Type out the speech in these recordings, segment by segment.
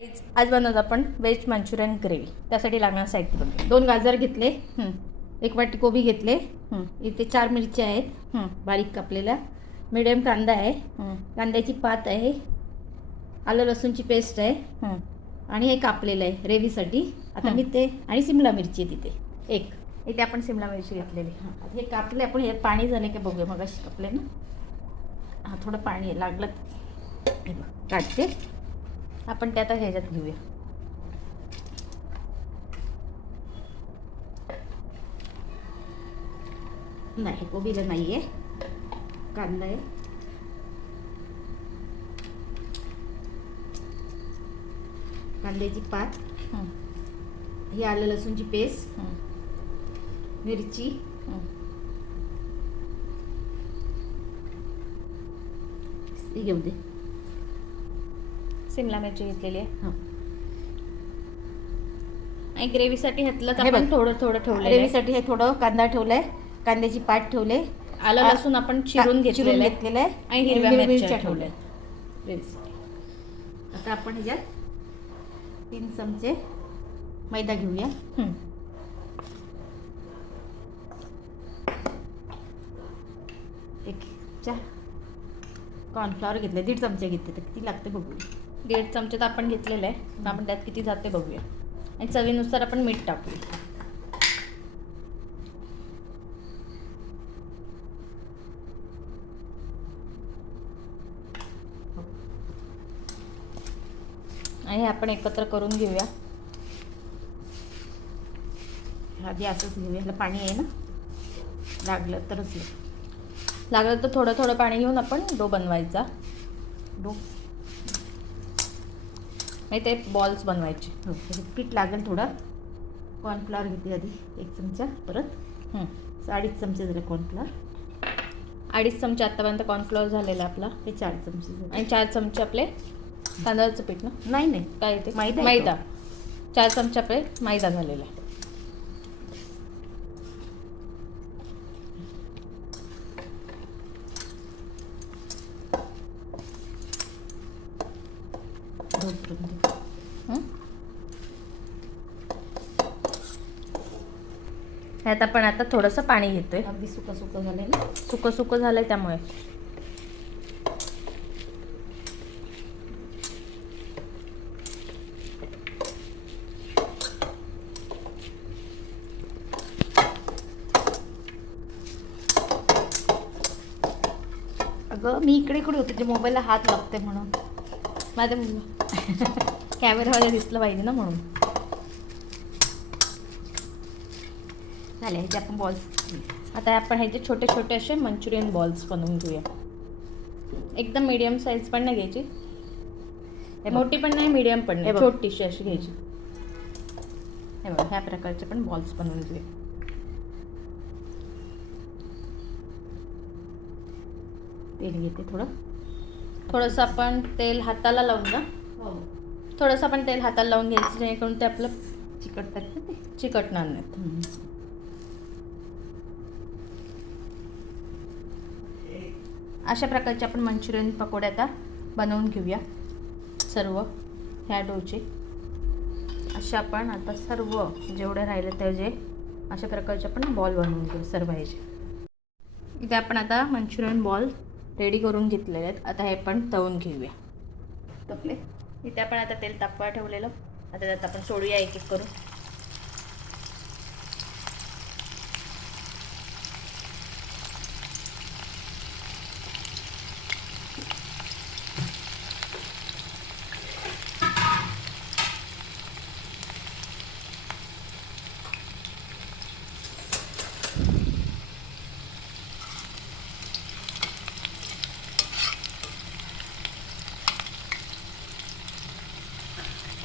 आज बनवत आपण व्हेज मंचुरियन ग्रेव्ही. त्यासाठी लागणार साहित्य बघूया दोन गाजर घेतले. एक वाटी कोबी घेतले. इथे चार मिरच्या आहेत. बारीक कापलेल्या. मिडियम कांदा आहे. कांद्याची पात आहे. आलं लसूणची पेस्ट आहे. आणि हे कापलेलं आहे रेव्हीसाठी आता. मी ते आणि सिमला मिरची आहे तिथे. एक. इथे आपण सिमला मिरची घेतलेली. हां. हे कापले आपण. हे पाणी झाले का बघूया. मग अशी कापले ना. हां थोडं पाणी लागलं. काढते. आपण ते आता ह्याच्यात घेऊया. नाही कोबीला नाही आहे कांदा आहे. कांद्याची पात. ही. आलं लसूणची पेस्ट. मिरची. ही. घेऊ दे. सिमला मिरची घेतलेली आहे. हां. आणि ग्रेव्हीसाठी घातलं तर हे आपण. थोडं थोडं ठेवलं ग्रेव्हीसाठी हे थोडं कांदा ठेवलाय कांद्याची पात ठेवले. आलं लसूण आपण चिरून चिरून घेतलेलं आहे. घेतलेलं आहे. आणि हिरव्या मिरच्या ठेवल्या ग्रेव्हीसाठी. आता आपण ह्याच्यात तीन चमचे मैदा घेऊया. हं. एक चा कॉर्नफ्लॉवर घेतले दीड चमचे घेतले तर किती लागते बघू. दीड चमचे तर आपण घेतलेलं आहे. आपण त्यात किती जाते बघूया. आणि चवीनुसार आपण मीठ टाकूया. आणि हे आपण एकत्र करून घेऊया. आधी असंच घेऊया ह्याला पाणी आहे ना? लागलं तरच लागलं तर थोडं थोडं पाणी घेऊन आपण डो बनवायचा. डो? आणि ते बॉल्स बनवायचे. पीठ लागेल थोडं. कॉर्नफ्लॉवर घेते आधी एक चमचा परत. हं. अडीच चमचे झाले कॉर्नफ्लॉवर अडीच चमचे आत्तापर्यंत कॉर्नफ्लॉवर झालेला आपला? हे चार चमचे आणि चार चमचे आपले तांदळाचं पीठ ना? नाही नाही. काय ते? मैदा मैदा. चार चमचे आपले मैदा झालेला आहे. डो करून घे. हं? ह्यात आपण आता थोडंसं पाणी घेतोय. अगदी सुकं सुकं झालंय ना? सुकं सुकं झालंय त्यामुळे. अगं मी इकडे इकडे होते ते मोबाईलला हात लागते म्हणून. माझ्या कॅमेरामध्ये दिसलं पाहिजे ना म्हणून. झाले ह्याचे आपण बॉल्स आता आपण ह्याचे छोटे छोटे असे मंचुरियन बॉल्स बनवून घेऊया. एकदम मीडियम साईज पण नाही घ्यायची. मोठी पण नाही मीडियम पण नाही. छोटीशी अशी घ्यायची. हे बघा ह्या प्रकारचे पण बॉल्स बनवून घेऊया. तेल घेते थोडं. थोडंसं आपण तेल हाताला लावून ना? हो. थोडंसं आपण तेल हाताला लावून घ्यायचं जेणेकरून ते आपलं चिकटतात ते? चिकटणार नाहीत. अशा प्रकारचे आपण मंचुरियन पकोडे आता बनवून घेऊया. सर्व ह्या डोचे. असे आपण आता सर्व जेवढे राहिले त्याचे अशा प्रकारचे आपण बॉल बनवून घेऊ सर्व ह्याचे इथे आपण आता मंचुरियन बॉल रेडी करून घेतलेले आहेत. आता हे पण तळून घेऊया. तपले इथे आपण आता तेल तापवा ठेवलेलं. आता त्यात आपण सोडूया एक एक करून.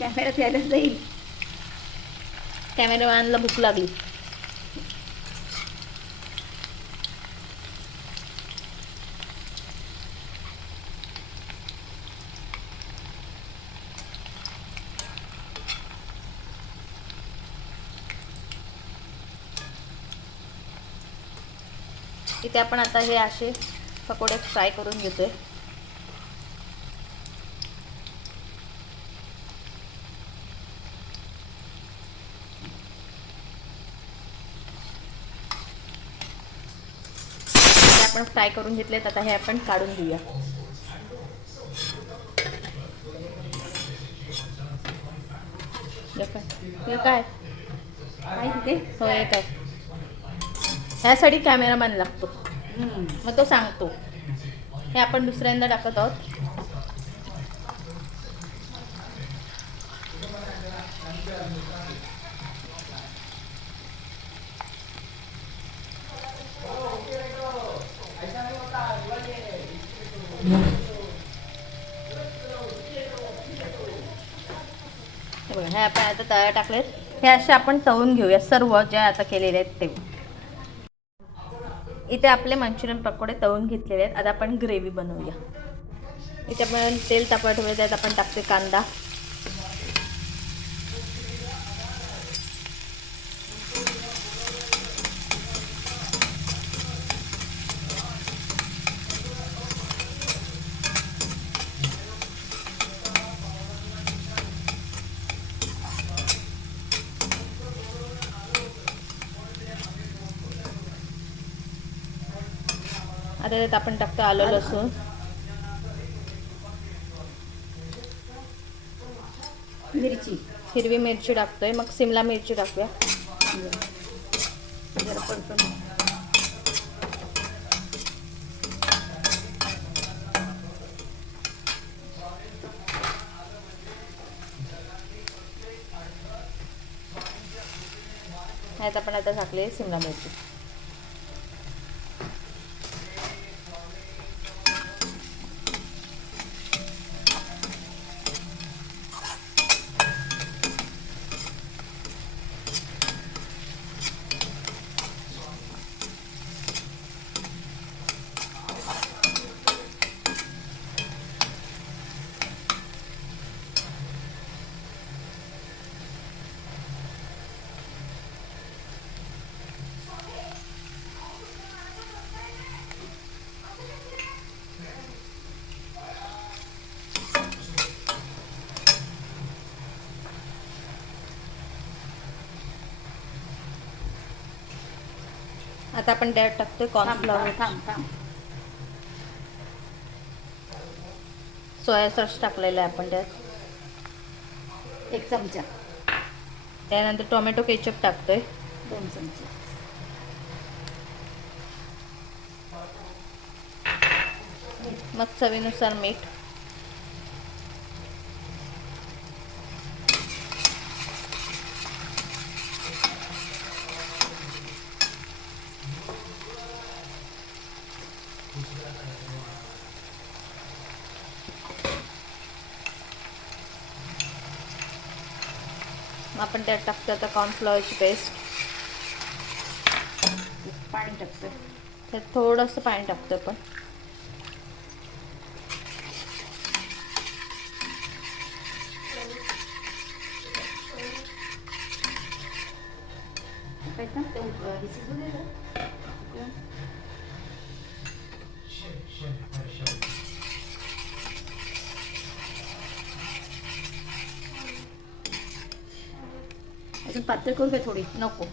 कॅमेऱ्यात यायला जाईल. कॅमेरामॅनला भूक लागली. इथे आपण आता हे असे पकोडे फ्राय करून घेतोय. आपण फ्राय करून घेतलेत आता हे आपण काढून घेऊया. हे काय? काय? तिथे? हो हे काय? ह्यासाठी कॅमेरामॅन लागतो. मग तो सांगतो. हे आपण दुसऱ्यांदा टाकत आहोत. बघा, हे आपण आता तळ्या टाकलेत. हे असे आपण तळून घेऊया सर्व जे आता केलेले आहेत ते. इथे आपले मंचुरियन पकोडे तळून घेतलेले आहेत. आता आपण ग्रेव्ही बनवूया. इथे आपण तेल तापत ठेवले त्यात आपण टाकते कांदा. आता त्यात आपण टाकतो आलं लसूण. मिरची. हिरवी मिरची टाकतोय. मग सिमला मिरची टाकूया. जरा आपण आता टाकले सिमला मिरची. आता आपण त्यात टाकतोय कॉर्नफ्लॉवर थांब थांब. सोया सॉस टाकलेलं आहे आपण त्यात. एक चमचा. त्यानंतर टोमॅटो केचप टाकतोय. दोन चमचे. मग चवीनुसार मीठ. आपण त्यात टाकतो आता कॉर्नफ्लॉवरची पेस्ट पाणी टाकतोय. त्यात थोडंसं पाणी टाकतो आपण. टाकायचं ते उक- हे शिजू दे जरा. उकळून. अजून पातळ करू का थोडी? नको.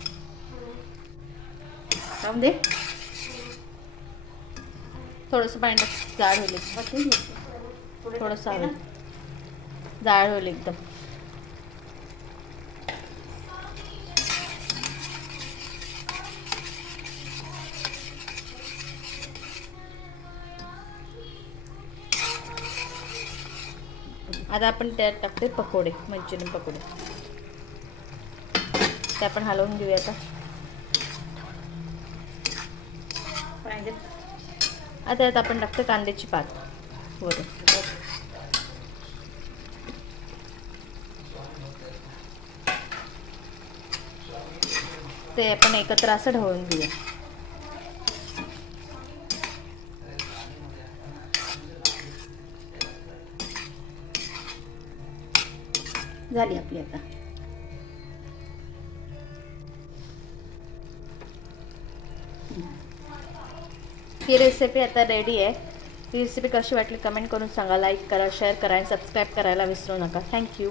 राहून दे. थोडंसं पाणी टाक जाड होईल थोडंसं हवं. जाड होईल एकदम. आता आपण त्यात टाकते पकोडे मंचुरियन पकोडे. ते आपण हलवून घेऊया आता. आता त्यात आपण टाकतो कांद्याची पात वरून. ते आपण एकत्र असं ढवळून घेऊया. झाली आपली आता. ही रेसिपी आता रेडी आहे. ही रेसिपी कशी वाटली कमेंट करून सांगा. लाईक करा शेअर करा आणि सबस्क्राईब करायला विसरू नका. थँक्यू